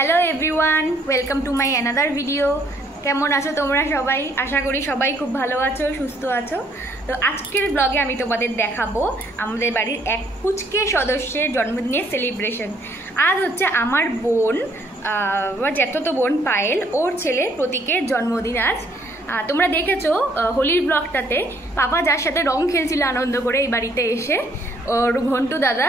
Hello everyone, welcome to my another video. কেমন আছো তোমরা সবাই? আশা করি সবাই খুব ভালো আছো, সুস্থ আছো। তো আজকের ব্লগে আমি তোমাদের দেখাবো আমাদের বাড়ির এক পুচকে সদস্যের জন্মদিনের সেলিব্রেশন। আজ হচ্ছে আমার বোন, আমার জ্যাঠতো বোন পায়েল, ওর ছেলে প্রতীকের জন্মদিন আজ। তোমরা দেখেছো হোলির ব্লগটাতে পাপা যার সাথে রং খেলছিল আনন্দ করে এই বাড়িতে এসে, ওর ঘন্টু দাদা,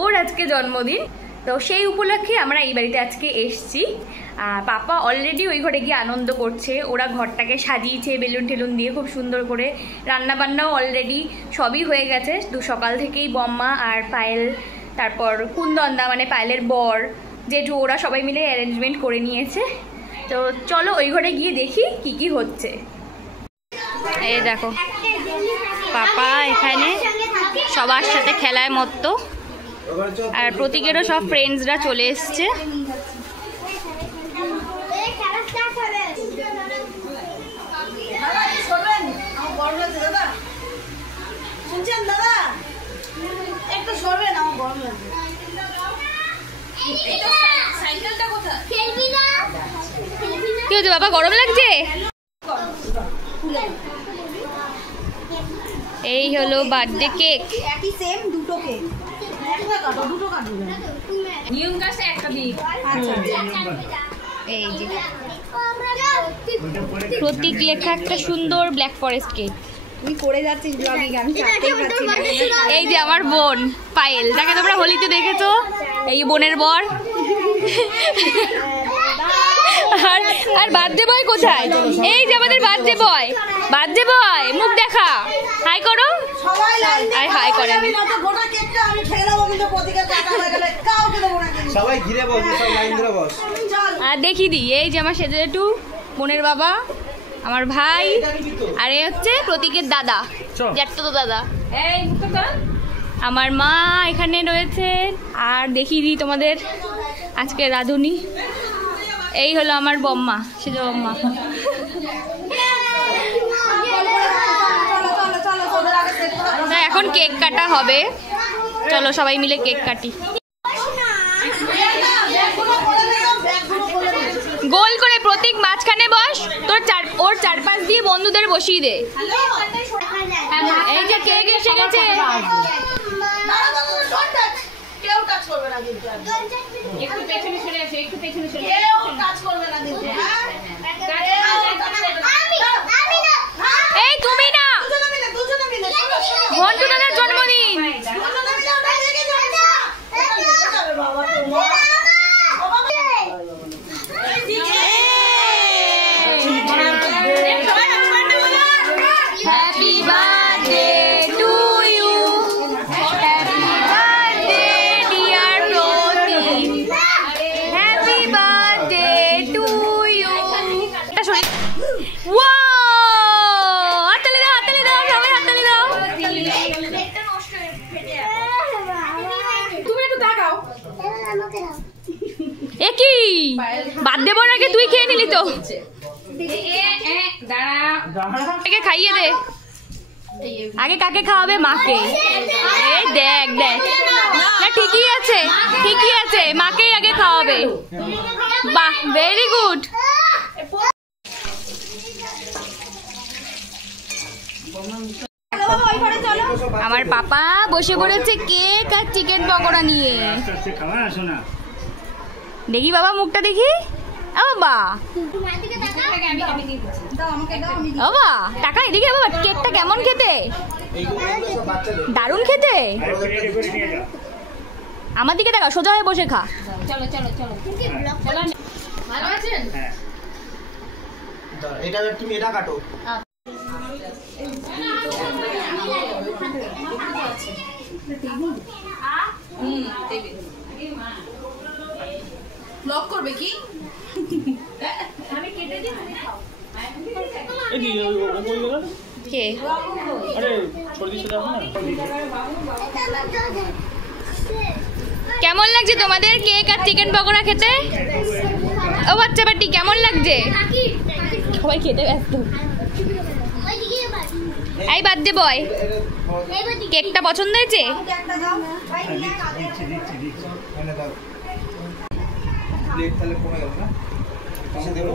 ওর আজকে জন্মদিন। তো সেই উপলক্ষে আমরা এই বাড়িতে আজকে এসছি। পাপা অলরেডি ওই ঘরে গিয়ে আনন্দ করছে, ওরা ঘরটাকে সাজিয়েছে বেলুন টেলুন দিয়ে খুব সুন্দর করে, রান্নাবান্নাও অলরেডি সবই হয়ে গেছে। সকাল থেকেই বম্মা আর পায়েল, তারপর কুন্দন্দা মানে পায়েলের বর, জেঠু, ওরা সবাই মিলে অ্যারেঞ্জমেন্ট করে নিয়েছে। তো চলো ওই ঘরে গিয়ে দেখি কি কি হচ্ছে। এই দেখো পাপা এখানে সবার সাথে খেলায় মত্ত, আর প্রতীকেরও সব ফ্রেন্ডসরা চলে এসছে। কি হচ্ছে বাবা, গরম লাগছে? এই হলো বার্থডে কেক। এই যে প্রতীক লেখা একটা সুন্দর ব্ল্যাক ফরেস্ট কেক। এই যে আমার বোন পায়েল, যাকে তোমরা হোলিতে দেখেছো, এই বোনের বর। আর বার্থডে বয় কোথায়? এই যে আমাদের বার্থডে বয়, বার্থডে বয় মুখ দেখা, হাই করো। আর হাই করেনি। আর দেখি দি, এই যে আমার সেজে একটু বোনের বাবা, আমার ভাই, আর এই হচ্ছে প্রতীকের দাদা, জ্যাঠতো দাদা। আমার মা এখানে রয়েছে। আর দেখিয়ে দিই তোমাদের আজকে রাঁধুনি। এই হলো আমার বম্মা, সেজ বম্মা। এখন কেক কাটা হবে, চলো সবাই মিলে কেক কাটি। গোল করে প্রতীক মাঝখানে বস, ওর চারপাশ দিয়ে বন্ধুদের বসিয়ে দে। এই যে কেক এসে গেছে। এই তুমি না, ঘন্টু দাদার জন্মদিন। Happy birthday to you, happy birthday dear Pratik, happy birthday to you. Wow, হাততালি দাও, হাততালি দাও, সবাই হাততালি দাও। তুমি একটু তাকাও। এ কি বার্থডে বয় আগে তুই খেয়ে নিলি তো? খাইয়ে দে আগে। কাকে খাওয়াবে? মাকে। এই দেখ দেখ, না ঠিকই আছে, ঠিকই আছে, মাকেই আগে খাওয়াবে। বাহ, ভেরি গুড। আমার পাপা বসে পড়েছে কেক আর চিকেন পকোড়া নিয়ে। দেখি বাবা, মুখটা দেখি। বাবা বাবা টাকা এদিকে। বাবা কেকটা কেমন খেতে? দারুণ খেতে। আমার দিকে দেখা, সোজা হয়ে বসে খা। চলো চলো চলো, ভালো আছেন? এটা তুমি এটা কাটো। ব্লক করবে কি? আমি কেটে দিই, তুমি খাও। কে? আরে ছড়ি দিতে দাও না। কেমন লাগছে তোমাদের কেক আর চিকেন পকোড়া খেতে? ও বাচ্চা বাটি, কেমন লাগছে? সবাই খেতে ব্যস্ত। এই বার্থডে বয়, কেকটা পছন্দ হয়েছে? ব্লেড তাহলে কমে গেল না এসে দেবো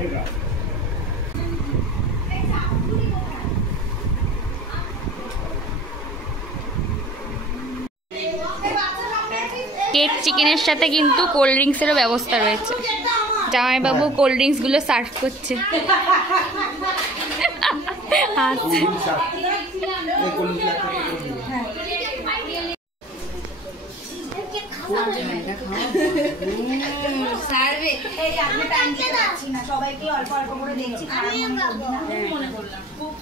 কেক চিকেনের সাথে কিন্তু কোল্ড ড্রিঙ্কসেরও ব্যবস্থা রয়েছে। জামাইবাবু কোল্ড ড্রিঙ্কস গুলো সার্ভ করছে।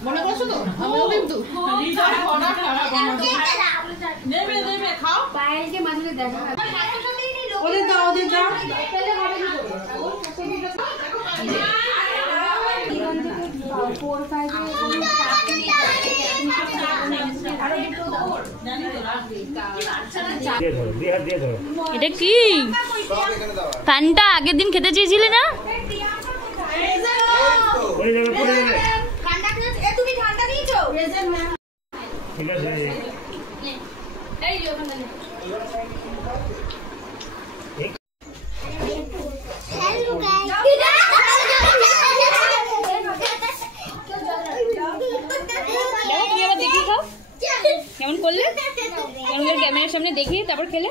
মনে করছো তো আমিও কিন্তু নেবে নেবে খাও বাইরে মাঝে দেখা ওদের দাও ওদের দাও এটা কি ফ্যানটা আগের দিন খেতে চেয়েছিলে না? কেমন করলে? ক্যামেরার সামনে দেখি তারপর খেলে।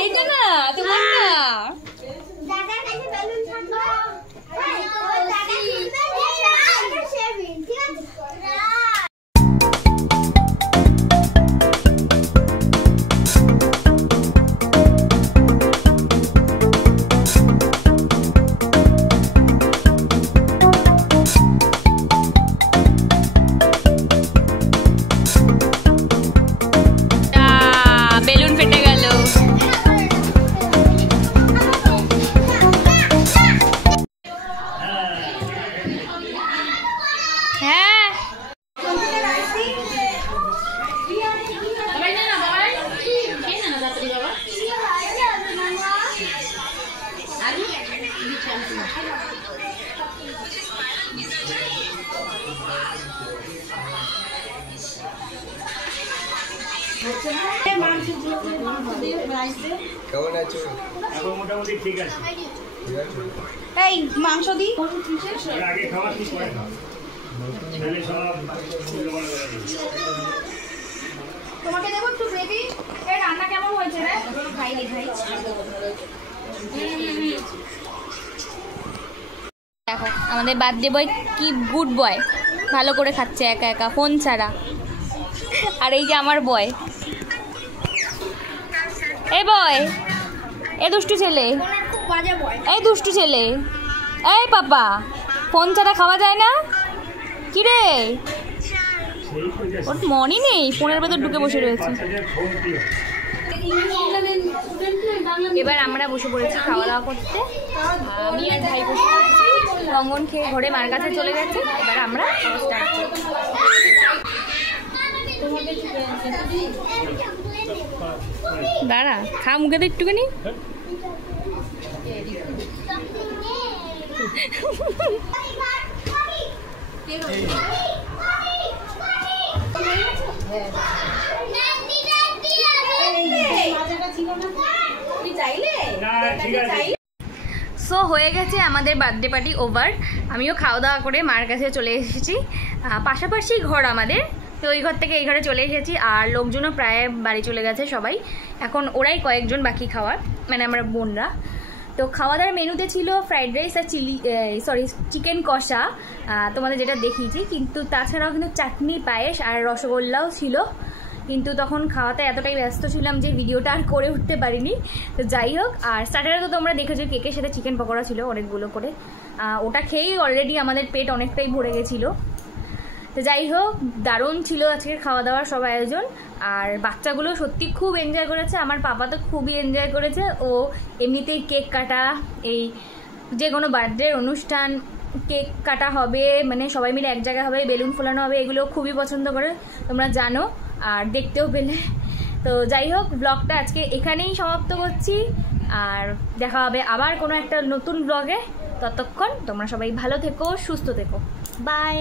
এইটা না তোমার না বেলুন ফেটে গেল। হ্যাঁ কেমন আছো? এখন মোটামুটি ঠিক আছে। এই মাংস দি আগে খাওয়া ঠিক করে খাও তাহলে সব তোমাকে দেবো একটু বেবি। এই রান্না কেমন হয়েছে রে? খাইনি খাই। দেখো আমাদের বার্থডে বয় কি গুড বয়, ভালো করে খাচ্ছে একা একা ফোন ছাড়া। আর এই যে আমার বয়, এই বয়, এ দুষ্টু ছেলে, এই দুষ্টু ছেলে, এই পাপা ফোন ছাড়া খাওয়া যায় না কি রে? ওর মনই নেই, ফোনের ভেতর ঢুকে বসে রয়েছে। এবার আমরা বসে পড়েছি খাওয়া দাওয়া করতে। আমি আর ভাই বসে পড়েছি, লঙ্ঘন খেয়ে ঘরে মার কাছে চলে গেছে। এবার আমরা স্টার্ট করছি। দাঁড়া খা মুখে তো একটুখানি। সো হয়ে গেছে আমাদের বার্থডে পার্টি ওভার। আমিও খাওয়া দাওয়া করে মার কাছে চলে এসেছি। পাশাপাশি ঘর আমাদের, তো ওই ঘর থেকে এই ঘরে চলে এসেছি। আর লোকজনও প্রায় বাড়ি চলে গেছে সবাই, এখন ওরাই কয়েকজন বাকি খাওয়ার, মানে আমরা বোনরা। তো খাওয়া দাওয়ার মেনুতে ছিল ফ্রাইড রাইস আর চিকেন কষা, তোমাদের যেটা দেখিয়েছি। কিন্তু তাছাড়াও কিন্তু চাটনি, পায়েস আর রসগোল্লাও ছিল। কিন্তু তখন খাওয়াতে এতটাই ব্যস্ত ছিলাম যে ভিডিওটা আর করে উঠতে পারিনি। তো যাই হোক, আর স্টার্টারে তো তোমরা দেখেছো কেকের সাথে চিকেন পকোড়া ছিল অনেকগুলো করে। ওটা খেয়েই অলরেডি আমাদের পেট অনেকটাই ভরে গেছিলো। তো যাই হোক, দারুণ ছিল আজকের খাওয়া দাওয়ার সব আয়োজন। আর বাচ্চাগুলো সত্যি খুব এনজয় করেছে, আমার পাপা তো খুবই এনজয় করেছে। ও এমনিতেই কেক কাটা, এই যে কোনো বার্থডের অনুষ্ঠান কেক কাটা হবে, মানে সবাই মিলে এক জায়গায় হবে, বেলুন ফোলানো হবে, এগুলো খুবই পছন্দ করে, তোমরা জানো আর দেখতেও পেলে। তো যাই হোক, ব্লগটা আজকে এখানেই সমাপ্ত করছি। আর দেখা হবে আবার কোনো একটা নতুন ব্লগে। ততক্ষণ তোমরা সবাই ভালো থেকো, সুস্থ থেকো, বাই।